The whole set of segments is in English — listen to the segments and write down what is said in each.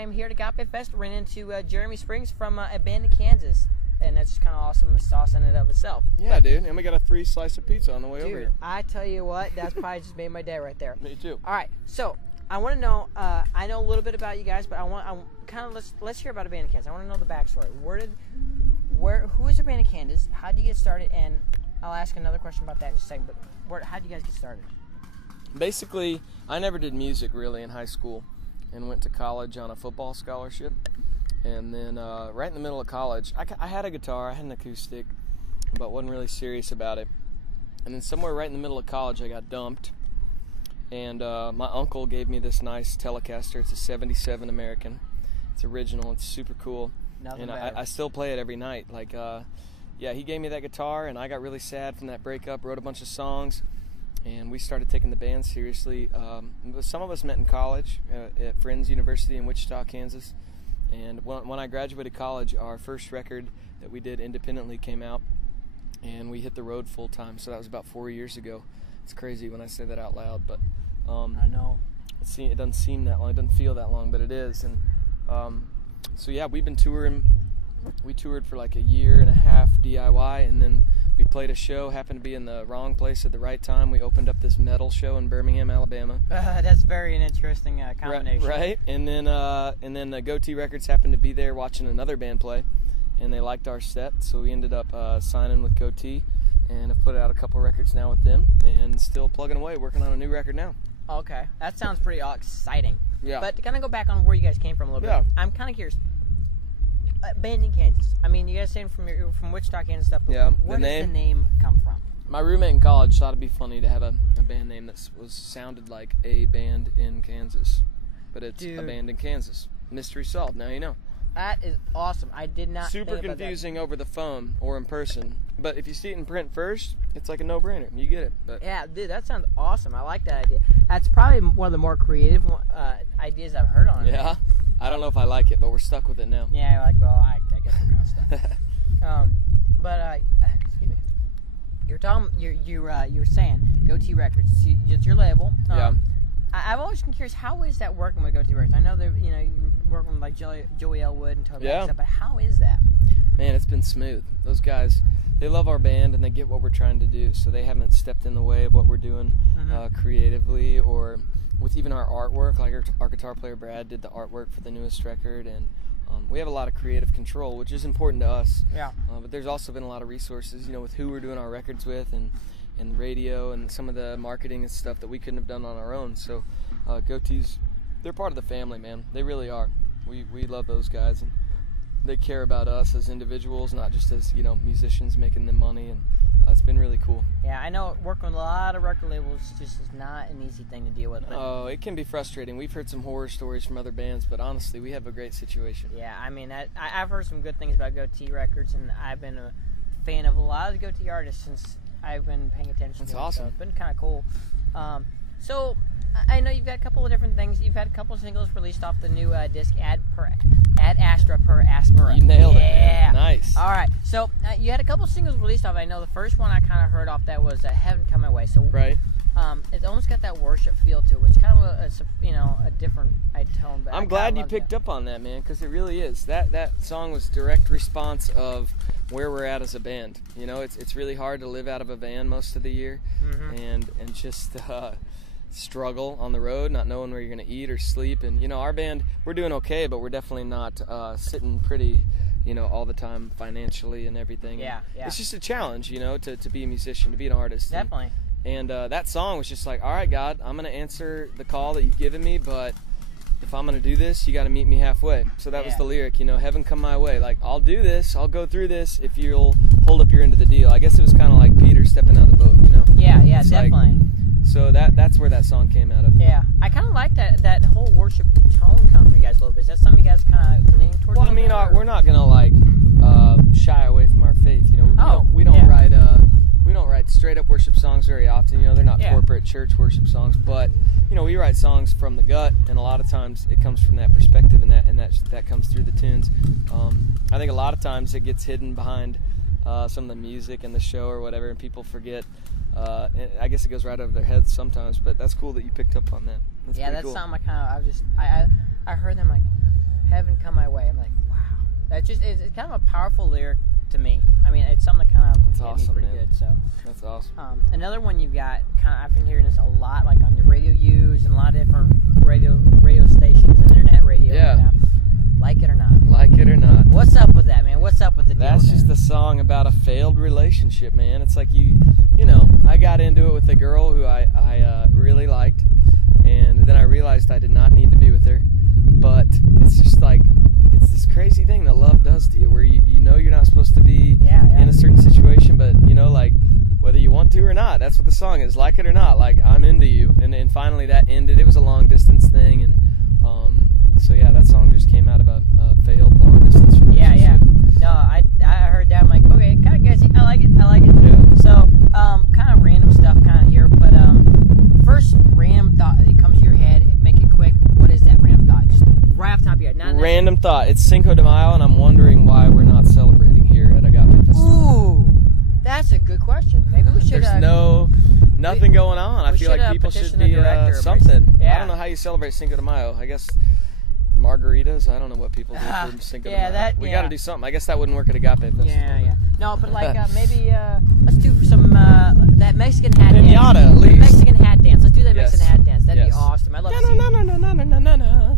I'm here at Agape Fest. Ran into Jeremy Springs from a band in Kansas, and that's kind of awesome. The sauce in and of itself. Yeah, dude, and we got a free slice of pizza on the way over here. I tell you what, that's probably just made my day right there. Me too. All right, so I want to know. I know a little bit about you guys, but let's hear about a band in Kansas. I want to know the backstory. Who is your band in Kansas? How did you get started? And I'll ask another question about that in just a second. But how did you guys get started? Basically, I never did music really in high school, and went to college on a football scholarship. And then right in the middle of college, I had a guitar, I had an acoustic, but wasn't really serious about it. And then somewhere right in the middle of college, I got dumped. And my uncle gave me this nice Telecaster. It's a 77 American. It's original. It's super cool. Nothing and better. I still play it every night. Like, yeah, he gave me that guitar, and I got really sad from that breakup, wrote a bunch of songs, and we started taking the band seriously. Some of us met in college at Friends University in Wichita, Kansas. And when I graduated college, our first record that we did independently came out, and we hit the road full time. So that was about 4 years ago. It's crazy when I say that out loud, but I know. It doesn't seem that long. It doesn't feel that long, but it is. And so yeah, we've been touring. We toured for like a year and a half DIY, and then we played a show, happened to be in the wrong place at the right time. We opened up this metal show in Birmingham, Alabama. That's very an interesting combination. Right? And then Goatee Records happened to be there watching another band play, and they liked our set, so we ended up signing with Goatee, and I've put out a couple records now with them, and still plugging away, working on a new record now. Okay, that sounds pretty exciting. Yeah. But to kind of go back on where you guys came from a little Yeah. bit, I'm kind of curious. Band in Kansas. I mean, you guys saying from Wichita, Kansas stuff. But Yeah, where the does the name come from? My roommate in college thought it'd be funny to have a band name that sounded like a band in Kansas, but it's a band in Kansas. Mystery solved. Now you know. That is awesome. I did not. Super think about confusing over the phone or in person, but if you see it in print first, it's like a no-brainer. You get it. But that. Yeah, dude, that sounds awesome. I like that idea. That's probably one of the more creative ideas I've heard on it. Yeah. I don't know if I like it, but we're stuck with it now. Yeah, I guess we're kind of stuck. Excuse me. You're saying Goatee Records. It's your label. Yeah. I've always been curious, how is that working with Goatee Records? I know that you're working with like Joey Elwood and Toby stuff, but how is that? Man, it's been smooth. Those guys, they love our band and they get what we're trying to do, so they haven't stepped in the way of what we're doing creatively or with even our artwork. Like our guitar player Brad did the artwork for the newest record, and we have a lot of creative control, which is important to us. Yeah. But there's also been a lot of resources, with who we're doing our records with, and radio and some of the marketing and stuff that we couldn't have done on our own. So Goatee's, they're part of the family, man. They really are. We love those guys, and they care about us as individuals, not just as musicians making them money, and it's been really cool. Yeah, I know working with a lot of record labels just is not an easy thing to deal with. Oh, it can be frustrating. We've heard some horror stories from other bands, but honestly, we have a great situation. Yeah, I mean, I've heard some good things about Goatee Records, and I've been a fan of a lot of the Goatee artists since I've been paying attention to them. Awesome. So it's been kind of cool. So I know you've got a couple of different things. You've had a couple of singles released off the new disc, Ad Astra per Aspera. You nailed it, Yeah. man. Nice. All right. So you had a couple of singles released off. I know the first one I kind of heard off that was Heaven Come My Way. So Right. It's almost got that worship feel to it, which kind of a different tone. But I'm glad you picked up on that, man, because it really is. That song was direct response of where we're at as a band. It's really hard to live out of a van most of the year, and just struggle on the road, not knowing where you're going to eat or sleep. And our band, we're doing okay, but we're definitely not sitting pretty, all the time financially and everything. Yeah, yeah. It's just a challenge, to be a musician, to be an artist. Definitely. And that song was just like, all right, God, I'm going to answer the call that you've given me, but if I'm going to do this, you got to meet me halfway. So that was the lyric, Heaven come my way. Like, I'll do this, I'll go through this if you'll hold up your end of the deal. I guess it was kind of like Peter stepping out of the boat, Yeah, it's definitely. So that's where that song came out of. Yeah, I kind of like that whole worship tone coming from you guys a little bit. Is that something you guys kind of leaning towards? Well, I mean, we're not going to shy away from our faith, We don't write straight up worship songs very often. They're not corporate church worship songs, but we write songs from the gut, and a lot of times it comes from that perspective, and that comes through the tunes. I think a lot of times it gets hidden behind some of the music and the show or whatever, and people forget. I guess it goes right over their heads sometimes, but that's cool that you picked up on that. That's that's cool. something I heard them like, heaven come my way. I'm like, wow. That's just, it's kind of a powerful lyric to me. I mean, it's something that kind of hit awesome, me pretty man. good. So that's awesome. Another one you've got, I've been hearing this a lot, like on the radio use and a lot of different radio stations and internet radio. Yeah. Like It or Not. Like It or Not. What's up with that, man? What's up with the deal? That's just a song about a failed relationship, man. It's like you know, I got into it with a girl who I really liked, and then I realized I did not need to be with her. But it's just like, it's this crazy thing that love does to you, where you know you're not supposed to be in a certain situation, but you know, like, whether you want to or not, that's what the song is. Like it or not, like, I'm into you. And finally that ended. It was a long distance thing, and so yeah, that song just came out about a failed long distance relationship. Yeah. No, I heard that. I'm like, okay, kind of guessy. I like it. Yeah. So, kind of random stuff kind of here, but first random thought that comes to your head, make it quick. What is that random thought? Just right off the top of your head. Random thought. It's Cinco de Mayo, and I'm wondering why we're not celebrating here at Agape Festival. Ooh, that's a good question. Maybe we should. There's nothing going on. I feel like people should be something. Yeah. I don't know how you celebrate Cinco de Mayo. I guess margaritas. I don't know what people do for Cinco de Mayo. We got to do something. I guess that wouldn't work at Agape Festival. Yeah. No, but like maybe let's do some that Mexican hat dance. Pinata, at least. Mexican hat dance. Let's do that Mexican hat dance. That'd be awesome. I'd love to see.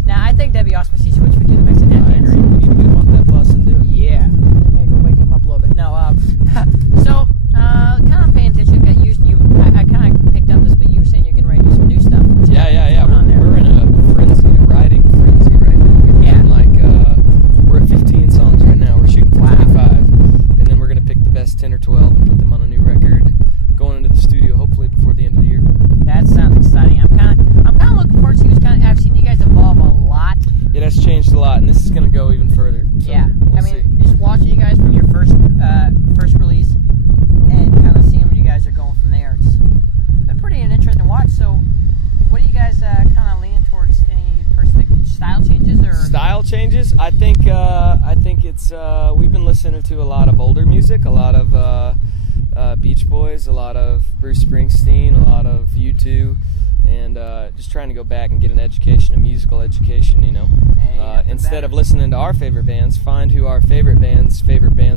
Now I think that'd be awesome to see Switch would do the Mexican hat dance. We need to get him off that bus and do it. Yeah. Wake him up a little bit. No. So kind of paying attention. I kind of picked up this, but you were saying you're getting ready to do some new stuff. Yeah. We're in a frenzy, a writing frenzy right now. We're at 15 songs right now. We're shooting for 25, and then we're gonna pick the best 10 or 12 and put them on a new record, going into the studio hopefully before the end of the year. That sounds exciting. I'm kind of looking forward to you. I've seen you guys evolve a lot. It has changed a lot, and this is gonna go even further. So yeah, we'll see. Just watching you guys from your first release and kind of seeing where you guys are going from there. It's been pretty interesting to watch. So, what are you guys kind of leaning towards? Any specific style changes or style changes? I think it's we've been listening to a lot of older music, a lot of Beach Boys, a lot of Bruce Springsteen, a lot of U2, and just trying to go back and get an education, a musical education, you know. Instead of listening to our favorite bands, find who our favorite bands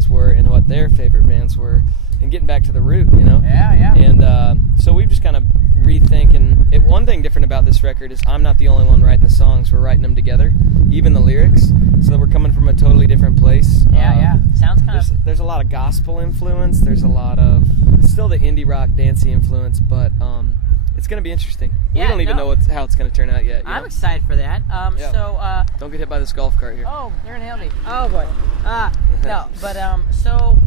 were and what their favorite bands were, and getting back to the root, you know. Yeah. And so we've just kind of rethinking. One thing different about this record is I'm not the only one writing the songs. We're writing them together, even the lyrics. So we're coming from a totally different place. Yeah. Sounds kind of. There's a lot of gospel influence. There's a lot of still the indie rock, dancey influence, but it's going to be interesting. We don't even know how it's going to turn out yet. I'm excited for that. So don't get hit by this golf cart here. Oh, you're gonna hit me. Oh boy. No, but so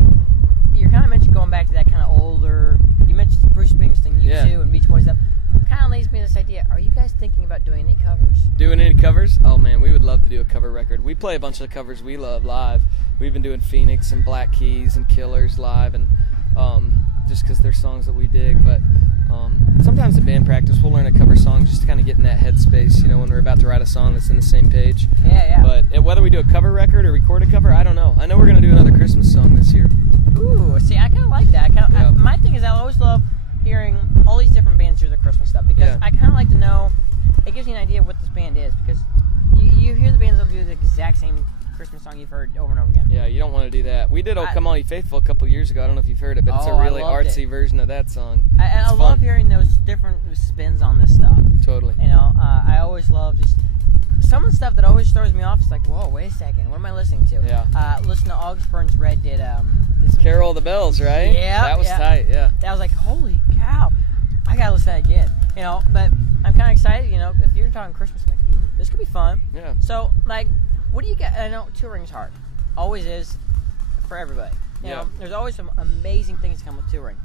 you're kind of mentioned going back to that kind of older. You mentioned Bruce Springsteen, U2, and Beach Boys stuff. Kind of leads me to this idea. Are you guys thinking about doing any covers? Doing any covers? Oh man, we would love to do a cover record. We play a bunch of covers we love live. We've been doing Phoenix and Black Keys and Killers live, and just because they're songs that we dig. But sometimes at band practice, we'll learn a cover song just to kind of get in that headspace, you know, when we're about to write a song that's in the same page. Yeah. But whether we do a cover record or record a cover, I don't know. I know we're going to do another Christmas song this year. Ooh, see, I kind of like that. My thing is I always love hearing all these different bands do their Christmas stuff, because I kind of like to know, it gives me an idea of what this band is, because you hear the bands that do the exact same Christmas song you've heard over and over again. Yeah, you don't want to do that. We did "Oh Come All Ye Faithful" a couple years ago. I don't know if you've heard it, but it's a really artsy version of that song. I love hearing those different spins on this stuff. Totally. You know, I always love just some of the stuff that always throws me off. It's like, whoa, wait a second, what am I listening to? Yeah. Listen to August Burns Red did Carol of the Bells, right? Yeah. That was tight. Yeah. That was like, holy cow, I gotta listen to that again. You know, but I'm kind of excited. You know, if you're talking Christmas, I'm like, this could be fun. Yeah. So, like, what do you get? I know touring's hard, always is, for everybody. You know, there's always some amazing things that come with touring,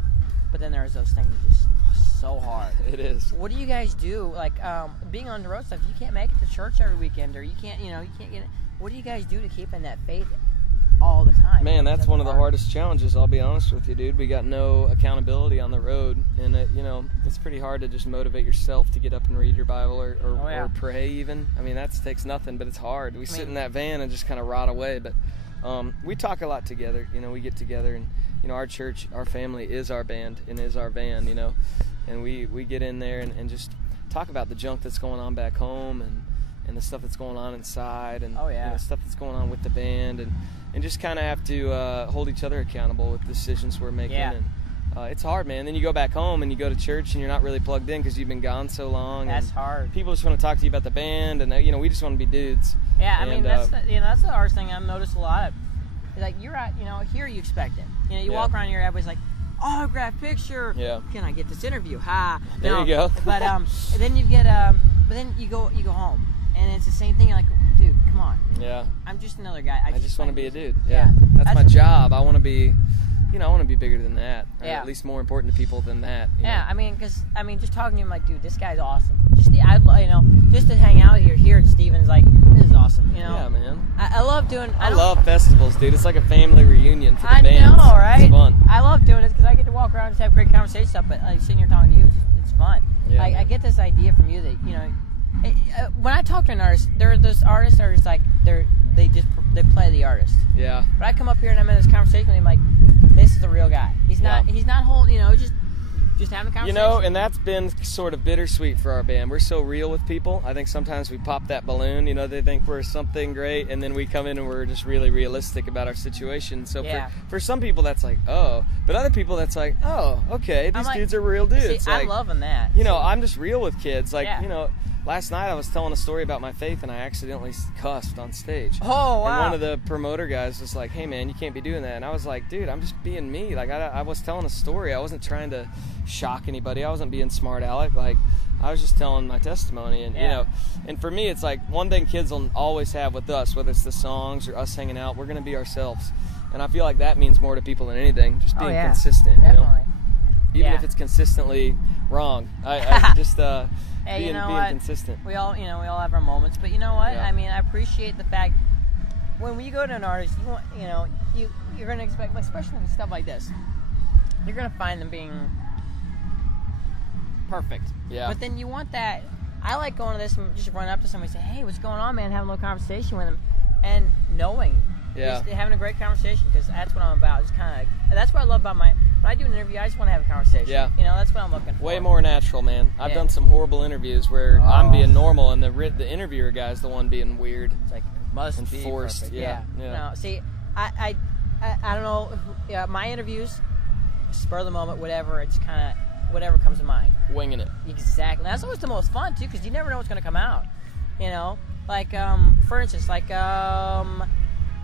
but then there's those things that just so hard. It is. What do you guys do? Like, being on the road stuff, you can't make it to church every weekend, or you can't get it. What do you guys do to keep in that faith all the time? Man, that's one of the hardest challenges, I'll be honest with you, dude. We got no accountability on the road, and it's pretty hard to just motivate yourself to get up and read your Bible or pray even. I mean, that takes nothing, but it's hard. We sit in that van and just kind of rot away, but we talk a lot together. You know, we get together, and our church, our family is our band and is our van, and we get in there and just talk about the junk that's going on back home, and and the stuff that's going on inside, and you know, stuff that's going on with the band, and just kind of have to hold each other accountable with decisions we're making. And it's hard, man. Then you go back home and you go to church and you're not really plugged in because you've been gone so long. That's hard. People just want to talk to you about the band, and we just want to be dudes. Yeah, I mean that's the hardest thing I've noticed a lot. It's like you're at, here you expect it. You walk around here, everybody's like, autograph, picture. Yeah. Can I get this interview? Ha. There you go. But then you get but then you go home and it's the same thing. You're like, dude, come on. Yeah. I'm just another guy. I just want to be a dude. Yeah. That's my job. I want to be. I want to be bigger than that, or at least more important to people than that. Yeah, I mean, just talking to him, like, dude, this guy's awesome. Just just to hang out here at Stevens, like, this is awesome. Yeah, man. I love doing. I love festivals, dude. It's like a family reunion for the bands. I know, right? It's fun. I love doing it because I get to walk around and just have great conversation stuff. But like sitting here talking to you, it's fun. Yeah, I get this idea from you that when I talk to an artist, there are those artists that are just like they play the artist. Yeah. But I come up here and I'm in this conversation with him like, this is a real guy. He's not holding, just having a conversation. And that's been sort of bittersweet for our band. We're so real with people. I think sometimes we pop that balloon, they think we're something great, and then we come in and we're just really realistic about our situation. So for some people that's like, oh, but other people that's like, oh, okay, these dudes are real dudes. See, I'm loving that. I'm just real with kids. Like, last night I was telling a story about my faith and I accidentally cussed on stage. Oh, wow. And one of the promoter guys was like, hey, man, you can't be doing that. And I was like, dude, I'm just being me. Like, I was telling a story. I wasn't trying to shock anybody. I wasn't being smart aleck. Like, I was just telling my testimony. And, and for me, it's like one thing kids will always have with us, whether it's the songs or us hanging out, we're going to be ourselves. And I feel like that means more to people than anything, just being consistent, Definitely. Even if it's consistently wrong. I just... Hey, being consistent. We all have our moments, but you know what? Yeah. I mean, I appreciate the fact when you go to an artist, you want, you're gonna expect, especially in stuff like this, you're gonna find them being perfect. Yeah. But then you want that. I like going to this and just running up to somebody and say, "Hey, what's going on, man?" Having a little conversation with them, and knowing, just having a great conversation, because that's what I'm about. Just that's what I love about when I do an interview, I just want to have a conversation. Yeah. That's what I'm looking for. Way more natural, man. I've done some horrible interviews where I'm being normal and the interviewer guy's the one being weird. It's like, must be forced. Perfect. Yeah. No, see, I don't know. My interviews, spur of the moment, whatever. It's kind of whatever comes to mind. Winging it. Exactly. That's always the most fun, too, because you never know what's going to come out. Like, for instance, like,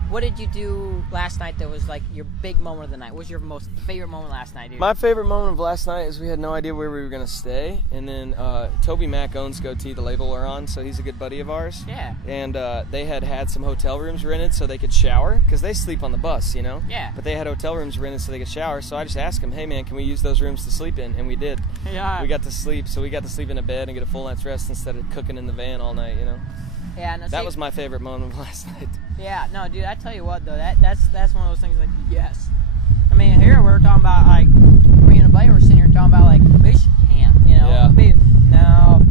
what did you do last night that was like your big moment of the night? What was your most favorite moment last night, dude? My favorite moment of last night is we had no idea where we were going to stay. And then Toby Mac owns Goatee, the label we're on, so he's a good buddy of ours. Yeah. And they had some hotel rooms rented so they could shower, because they sleep on the bus, Yeah. But they had hotel rooms rented so they could shower. So I just asked him, hey, man, can we use those rooms to sleep in? And we did. Yeah. We got to sleep. So we got to sleep in a bed and get a full night's rest instead of cooking in the van all night, Yeah, no, that was my favorite moment of last night. Yeah, no, dude, I tell you what, though, that's one of those things, like, yes. I mean, here we're talking about, like, me and a buddy were sitting here talking about, like, we should camp, Yeah. No,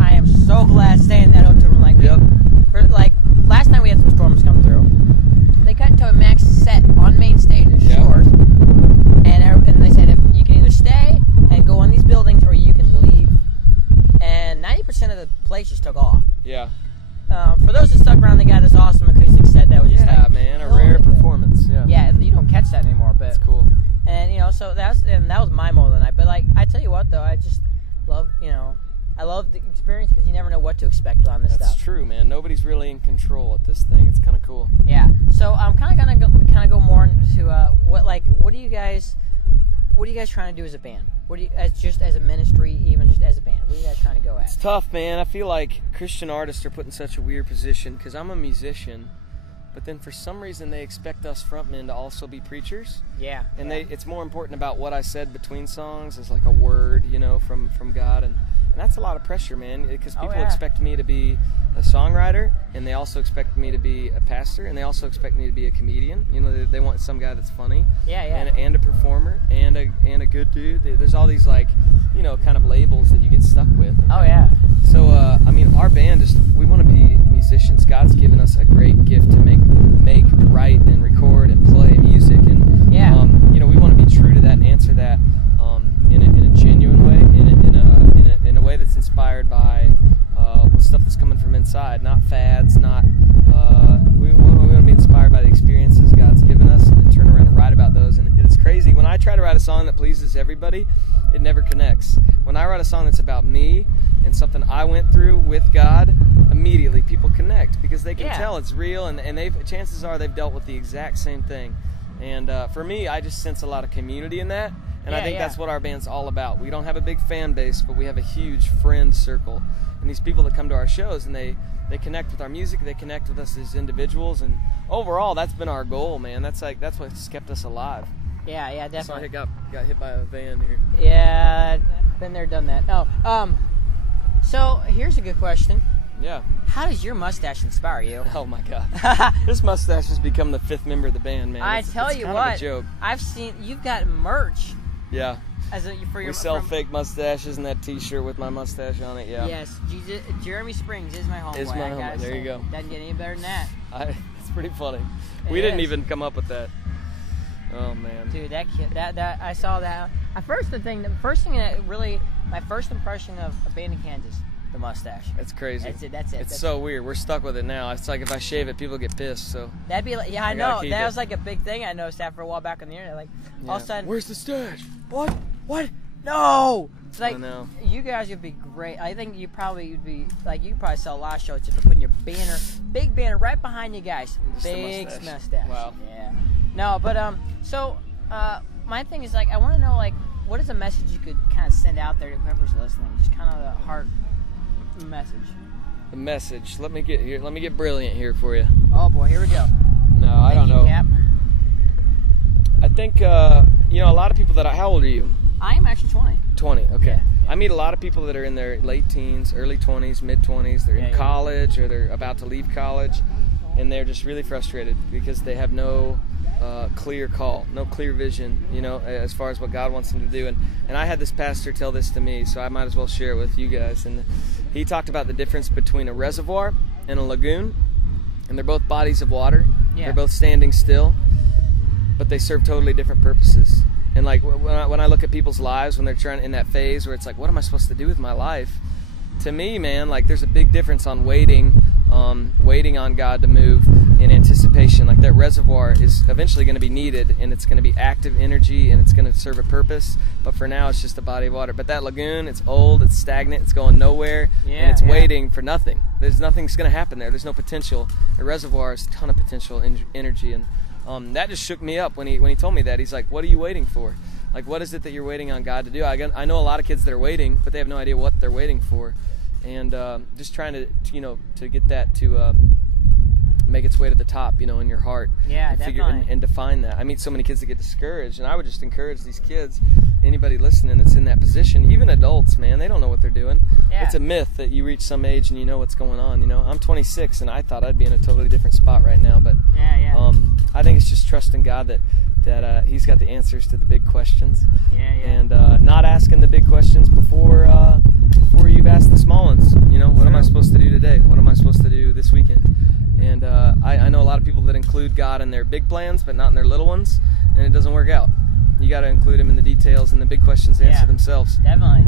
I am so glad staying in that hotel room. Like, last night we had some storms come through. They cut into a max set on main stage, short, and they said, if you can either stay and go in these buildings or you can leave. And 90% of the place just took off. Yeah. For those that stuck around, they got this awesome acoustic set that was just man, a rare performance. Yeah, you don't catch that anymore, but it's cool. And so that was my moment of the night. But like, I tell you what, though, I just love I love the experience, because you never know what to expect on this stuff. That's true, man. Nobody's really in control at this thing. It's kind of cool. Yeah. So I'm kind of gonna go more into what are you guys trying to do as a band? What do you as a ministry, even just as a band? What are you guys trying to go at? It's tough, man. I feel like Christian artists are put in such a weird position, because I'm a musician, but then for some reason they expect us frontmen to also be preachers. Yeah. And it's more important about what I said between songs as like a word, from God, and that's a lot of pressure, man, because people expect me to be a songwriter, and they also expect me to be a pastor, and they also expect me to be a comedian. They want some guy that's funny, and a performer, and a good dude. There's all these kind of labels that you get stuck with. Oh yeah. So I mean, our band we want to be musicians. God's given us a great gift to make, write, and record and play music, and we want to be true to that and answer that in a genuine way, in a way that's inspired by stuff that's coming from inside. side, not fads, not we want to be inspired by the experiences God's given us and then turn around and write about those. And it's crazy. When I try to write a song that pleases everybody, it never connects. When I write a song that's about me and something I went through with God, immediately people connect because they can tell it's real, and chances are they've dealt with the exact same thing. And for me, I just sense a lot of community in that, and I think that's what our band's all about. We don't have a big fan base, but we have a huge friend circle. And these people that come to our shows, and they connect with our music, they connect with us as individuals, and overall, that's been our goal, man. That's what's kept us alive. Yeah, definitely. So I got hit by a van here. Yeah, been there, done that. Oh, so here's a good question. Yeah. How does your mustache inspire you? Oh my God, this mustache has become the 5th member of the band, man. It's kind of a joke. I've seen you've got merch. Yeah. We sell fake mustaches and that T-shirt with my mustache on it. Yeah. Yes, Jeremy Springs is my homeboy. Is my homeboy. There you go. Doesn't get any better than that. It's pretty funny. We didn't even come up with that. Oh man. Dude, that kid. That I saw that. My first impression of Abandoned Kansas, the mustache. It's crazy. That's it. It's so weird. We're stuck with it now. It's like if I shave it, people get pissed. So that'd be like, I know. That was like a big thing I noticed after a while back on the internet. Like all of a sudden, where's the stash? What? No! It's like, I know. You guys would be great. I think you probably would be, like, you could probably sell live shows just putting your big banner right behind you guys. Big mustache. Wow. Yeah. No, but, my thing is, like, I want to know, like, what is a message you could kind of send out there to whoever's listening? Just kind of a heart message. The message. Let me get brilliant here for you. Oh, boy, here we go. No, I don't know. Cap. I think, a lot of people how old are you? I am actually 20. 20, okay. Yeah. I meet a lot of people that are in their late teens, early 20s, mid-20s. They're in college or they're about to leave college, and they're just really frustrated because they have no clear call, no clear vision, as far as what God wants them to do. And I had this pastor tell this to me, so I might as well share it with you guys. And he talked about the difference between a reservoir and a lagoon, and they're both bodies of water. Yeah. They're both standing still, but they serve totally different purposes. And like when I look at people's lives when they're trying in that phase where it's like, what am I supposed to do with my life? To me, man, like there's a big difference on waiting on God to move in anticipation. Like that reservoir is eventually going to be needed, and it's going to be active energy, and it's going to serve a purpose. But for now, it's just a body of water. But that lagoon, it's old, it's stagnant, it's going nowhere, and it's waiting for nothing. Nothing's going to happen there. There's no potential. The reservoir has a ton of potential energy, and that just shook me up when he told me that. He's like, what are you waiting for? Like, what is it that you're waiting on God to do? I know a lot of kids that are waiting, but they have no idea what they're waiting for. And just trying to get that to make its way to the top, in your heart. Yeah, and definitely. And define that. I meet so many kids that get discouraged, and I would just encourage these kids, anybody listening that's in that position, even adults, man, they don't know what they're doing. Yeah. It's a myth that you reach some age and you know what's going on. I'm 26, and I thought I'd be in a totally different spot right now, but I think it's just trusting God that He's got the answers to the big questions. And not asking the big questions before you've asked the small ones. What am I supposed to do today? What am I supposed to do this weekend? And I know a lot of people that include God in their big plans, but not in their little ones, and it doesn't work out. You got to include Him in the details, and the big questions answer themselves. Definitely.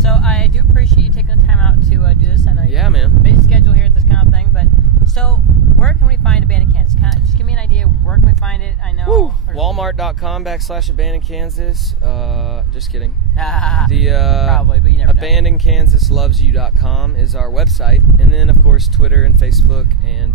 So I do appreciate you taking the time out to do this. I know you're busy schedule here at this kind of thing, but so where can we find Abandoned Kansas? Just give me an idea. Where can we find it? I know. Walmart.com/AbandonedKansas. Just kidding. Probably, but you never know. AbandonedKansasLovesYou.com is our website, and then of course Twitter and Facebook and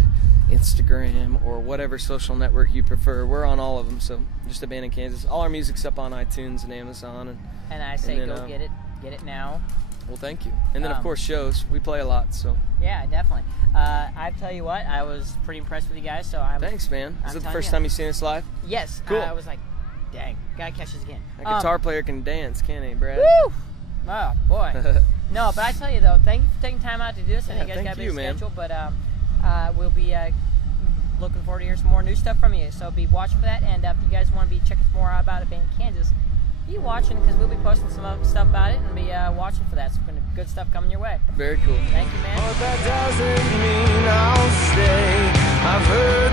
Instagram or whatever social network you prefer. We're on all of them, so just Abandoned Kansas. All our music's up on iTunes and Amazon. And I say go get it. Get it now. Well, thank you. And then, of course, shows. We play a lot, so. Yeah, definitely. I tell you what, I was pretty impressed with you guys, so I'm... Thanks, man. Is it the first time you've seen us live? Yes. Cool. I was like, dang, gotta catch this again. That guitar player can dance, can't he, Brad? Woo! Oh, boy. No, but I tell you, though, thank you for taking time out to do this. I know you guys got a busy schedule, but we'll be looking forward to hearing some more new stuff from you. So be watching for that, and if you guys want to be checking some more out about Abandoned Kansas, be watching, because we'll be posting some stuff about it, and be watching for that. So good stuff coming your way. Very cool. Thank you, man. But that doesn't mean I'll stay. I've heard